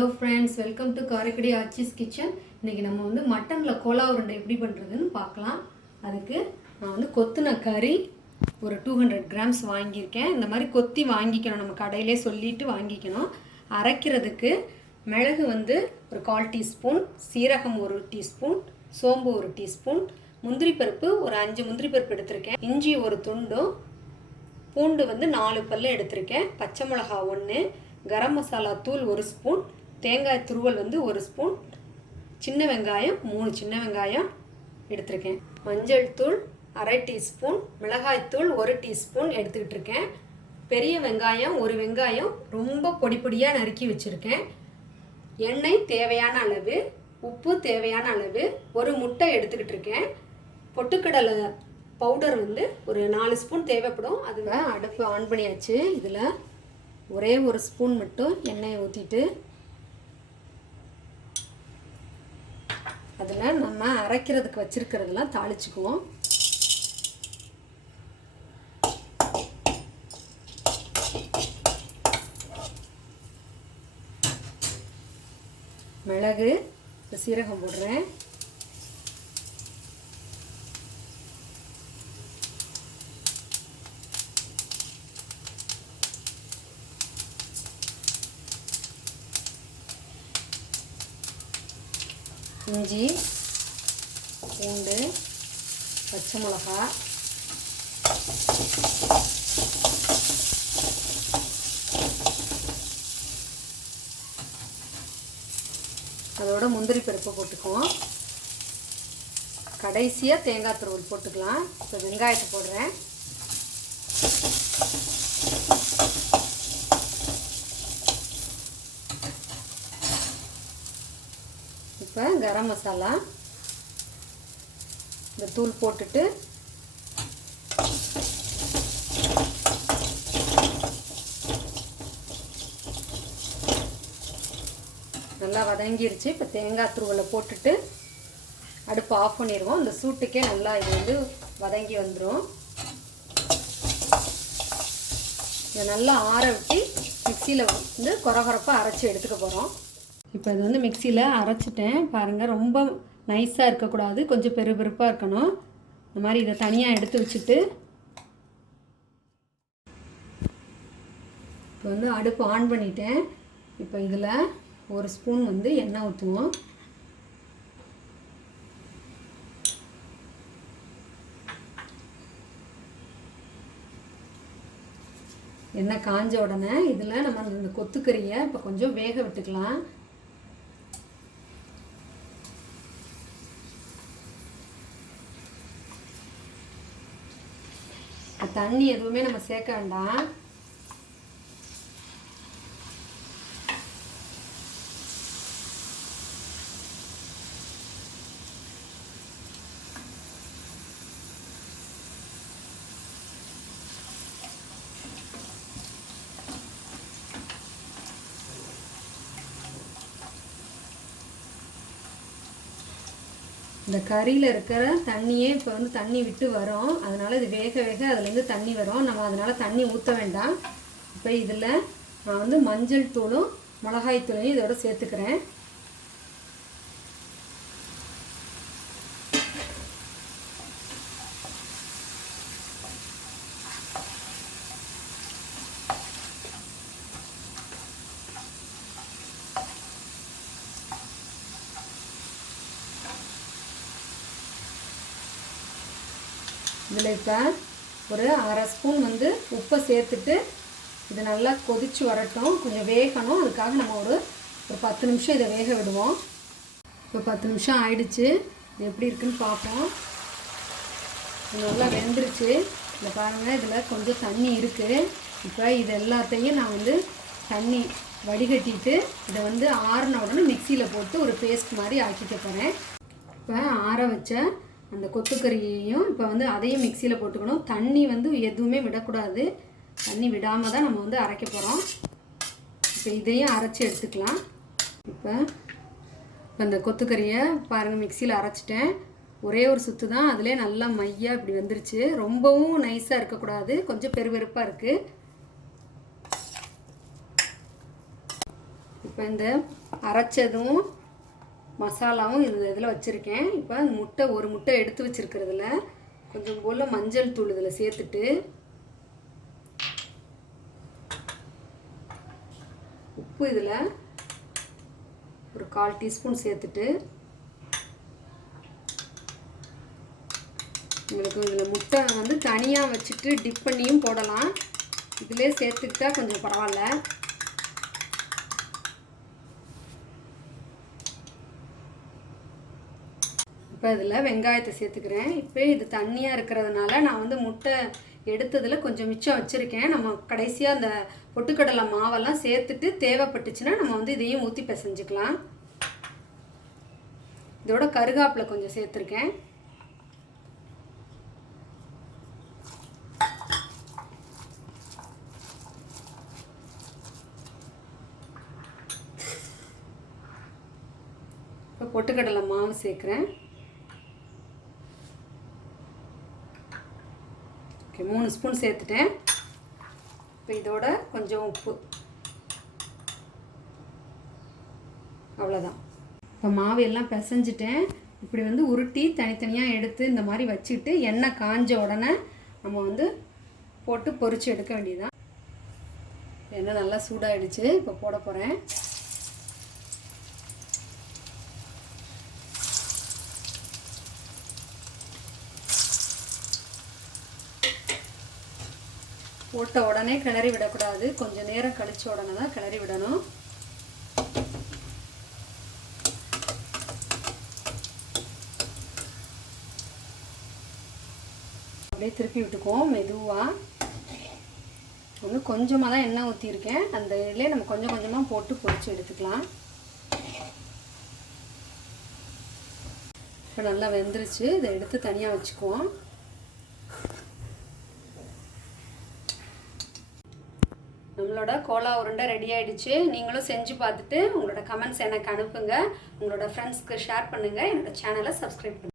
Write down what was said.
Hello friends, welcome to Karaikudi Achis kitchen. இன்னைக்கு நம்ம வந்து மட்டன்ல கோலா உருண்டை எப்படி பண்றதுன்னு பார்க்கலாம். அதுக்கு நான் வந்து கொத்துன கறி ஒரு 200 grams வாங்கியிருக்கேன். இந்த மாதிரி கொத்தி வாங்கிக்கணும், நம்ம கடையிலே சொல்லிட்டு வாங்கிக்கணும். அரைக்கிறதுக்கு மிளகு வந்து ஒரு 1/4 டீஸ்பூன், சீரகம் 1 டீஸ்பூன், சோம்பு 1 டீஸ்பூன், முந்திரி பருப்பு ஒரு 5 முந்திரி பருப்பு எடுத்திருக்கேன், இஞ்சி ஒரு துண்டும், பூண்டு வந்து 4 பல்லு எடுத்திருக்கேன், பச்சை மிளகாய் 1, கரம் மசாலா தூள் 1 ஸ்பூன், தேங்காய் துருவல் வந்து 1 ஸ்பூன், சின்ன வெங்காயம் 3 சின்ன வெங்காயம் எடுத்திருக்கேன், மஞ்சள் தூள் 1/2 டீஸ்பூன், மிளகாய் தூள் 1 டீஸ்பூன் எடுத்துக்கிட்டு இருக்கேன், பெரிய வெங்காயம் 1 வெங்காயம் ரொம்ப பொடி பொடியாக நறுக்கி வச்சுருக்கேன், எண்ணெய் தேவையான அளவு, உப்பு தேவையான அளவு, ஒரு முட்டை எடுத்துக்கிட்டு இருக்கேன், பொட்டுக்கடலை பவுடர் வந்து ஒரு 4 ஸ்பூன் தேவைப்படும். அதில் அடுப்பு ஆன் பண்ணியாச்சு. இதில் ஒரே ஒரு ஸ்பூன் மட்டும் எண்ணெயை ஊற்றிட்டு அதில் நம்ம அரைக்கிறதுக்கு வச்சுருக்கிறதெல்லாம் தாளிச்சுக்குவோம். மிளகு, சீரகம் போடுறேன், இஞ்சி, பூண்டு, பச்சை மிளகாய், அதோட முந்திரி பருப்பு போட்டுக்குவோம், கடைசியாக தேங்காய் துருவல் போட்டுக்கலாம். இப்போ வெங்காயத்தை போடுறேன், இப்போ கரம் மசாலா இந்த தூள் போட்டுட்டு நல்லா வதங்கிருச்சு. இப்போ தேங்காய் துருவலை போட்டுட்டு அடுப்பு ஆஃப் பண்ணிடுவோம். இந்த சூட்டுக்கே நல்லா இது வந்து வதங்கி வந்துடும். இதை நல்லா ஆற விட்டு மிக்சியில் வந்து கொரகொரப்பாக அரைச்சி எடுத்துக்க போகிறோம். இப்போ இது வந்து மிக்சியில் அரைச்சிட்டேன் பாருங்கள். ரொம்ப நைஸாக இருக்கக்கூடாது, கொஞ்சம் பெருபெருப்பாக இருக்கணும். இந்த மாதிரி இதை தனியாக எடுத்து வச்சுட்டு இப்போ வந்து அடுப்பு ஆன் பண்ணிட்டேன். இப்போ இதில் ஒரு ஸ்பூன் வந்து எண்ணெய் ஊற்றுவோம். எண்ணெய் காஞ்ச உடனே இதில் நம்ம இந்த கொத்துக்கறியை இப்போ கொஞ்சம் வேக விட்டுக்கலாம். தண்ணி எதுவுமே நம்ம சேர்க்க வேண்டாம். இந்த கறியில் இருக்கிற தண்ணியே இப்போ வந்து தண்ணி விட்டு வரும். அதனால் இது வேக வேக அதுலேருந்து தண்ணி வரும். நம்ம அதனால் தண்ணி ஊற்ற வேண்டாம். இப்போ இதில் நான் வந்து மஞ்சள் தூளும் மிளகாய் தூளையும் இதோட சேர்த்துக்கிறேன். இதில் இப்போ ஒரு 1/2 ஸ்பூன் வந்து உப்பை சேர்த்துட்டு இது நல்லா கொதித்து வரட்டும், கொஞ்சம் வேகணும். அதுக்காக நம்ம ஒரு 10 நிமிஷம் இதை வேக விடுவோம். இப்போ 10 நிமிஷம் ஆயிடுச்சு. இது எப்படி இருக்குன்னு பார்ப்போம். நல்லா வெந்துருச்சு. இதை பாருங்கள், இதில் கொஞ்சம் தண்ணி இருக்குது. இப்போ இது எல்லாத்தையும் நான் வந்து தண்ணி வடிகட்டிட்டு இதை வந்து ஆறின உடனே மிக்சியில் போட்டு ஒரு பேஸ்ட் மாதிரி ஆக்கிக்க போகிறேன். இப்போ ஆற வச்ச அந்த கொத்துக்கறியையும் இப்போ வந்து அதையும் மிக்சியில் போட்டுக்கணும். தண்ணி வந்து எதுவுமே விடக்கூடாது. தண்ணி விடாமல் தான் நம்ம வந்து அரைக்க போகிறோம். இப்போ இதையும் அரைச்சி எடுத்துக்கலாம். இப்போ இந்த கொத்துக்கறியை பாருங்கள், மிக்சியில் அரைச்சிட்டேன். ஒரே ஒரு சுற்று தான், அதிலே நல்லா மையாக இப்படி வந்துருச்சு. ரொம்பவும் நைஸாக இருக்கக்கூடாது, கொஞ்சம் பெருவெருப்பாக இருக்குது. இப்போ இப்போ இந்த அரைச்சதும் மசாலாவும் இதில் வச்சுருக்கேன். இப்போ முட்டை ஒரு முட்டை எடுத்து வச்சுருக்கிறதுல கொஞ்சம் போல் மஞ்சள் தூள் இதில் சேர்த்துட்டு, உப்பு இதில் ஒரு 1/4 டீஸ்பூன் சேர்த்துட்டு, உங்களுக்கு இதில் முட்டை வந்து தனியாக வச்சுட்டு டிப் பண்ணியும் போடலாம். இதிலே சேர்த்துக்கிட்டா கொஞ்சம் பரவாயில்ல. இப்போ இதில் வெங்காயத்தை சேர்த்துக்கிறேன். இப்போ இது தண்ணியாக இருக்கிறதுனால நான் வந்து முட்டை எடுத்ததில் கொஞ்சம் மிச்சம் வச்சுருக்கேன். நம்ம கடைசியாக அந்த பொட்டுக்கடலை மாவெல்லாம் சேர்த்துட்டு தேவைப்பட்டுச்சுன்னா நம்ம வந்து இதையும் ஊற்றி பிசைஞ்சிக்கலாம். இதோட கருகாப்பிலை கொஞ்சம் சேர்த்துருக்கேன். இப்போ பொட்டுக்கடலை மாவு சேர்க்குறேன். 3 ஸ்பூன் சேர்த்துட்டேன். இப்போ இதோட கொஞ்சம் உப்பு, அவ்வளோதான். இப்போ மாவு எல்லாம் பிசைஞ்சிட்டேன். இப்படி வந்து உருட்டி தனித்தனியாக எடுத்து இந்த மாதிரி வச்சுட்டு எண்ணெய் காஞ்ச உடனே நம்ம வந்து போட்டு பொரிச்சு எடுக்க வேண்டியதுதான். எண்ணெய் நல்லா சூடாகிடுச்சு. இப்போ போட போகிறேன். போட்ட உடனே கிளறி விடக்கூடாது. கொஞ்சம் நேரம் கழிச்ச உடனே தான் கிளறி விடணும். அப்படியே திருப்பி விட்டுக்குவோம் மெதுவாக. இன்னும் கொஞ்சமாக தான் எண்ணெய் ஊற்றிருக்கேன். அந்த இதிலே நம்ம கொஞ்சம் கொஞ்சமாக போட்டு பொரிச்சு எடுத்துக்கலாம். இப்போ நல்லா வெந்துருச்சு. இதை எடுத்து தனியாக வச்சுக்குவோம். நம்மளோட கோலா உருண்டை ரெடி ஆகிடுச்சு. நீங்களும் செஞ்சு பார்த்துட்டு உங்களோட கமெண்ட்ஸ் எனக்கு அனுப்புங்க. உங்களோட ஃப்ரெண்ட்ஸ்க்கு ஷேர் பண்ணுங்கள். என்னோடய சேனலை சப்ஸ்கிரைப் பண்ணுங்கள்.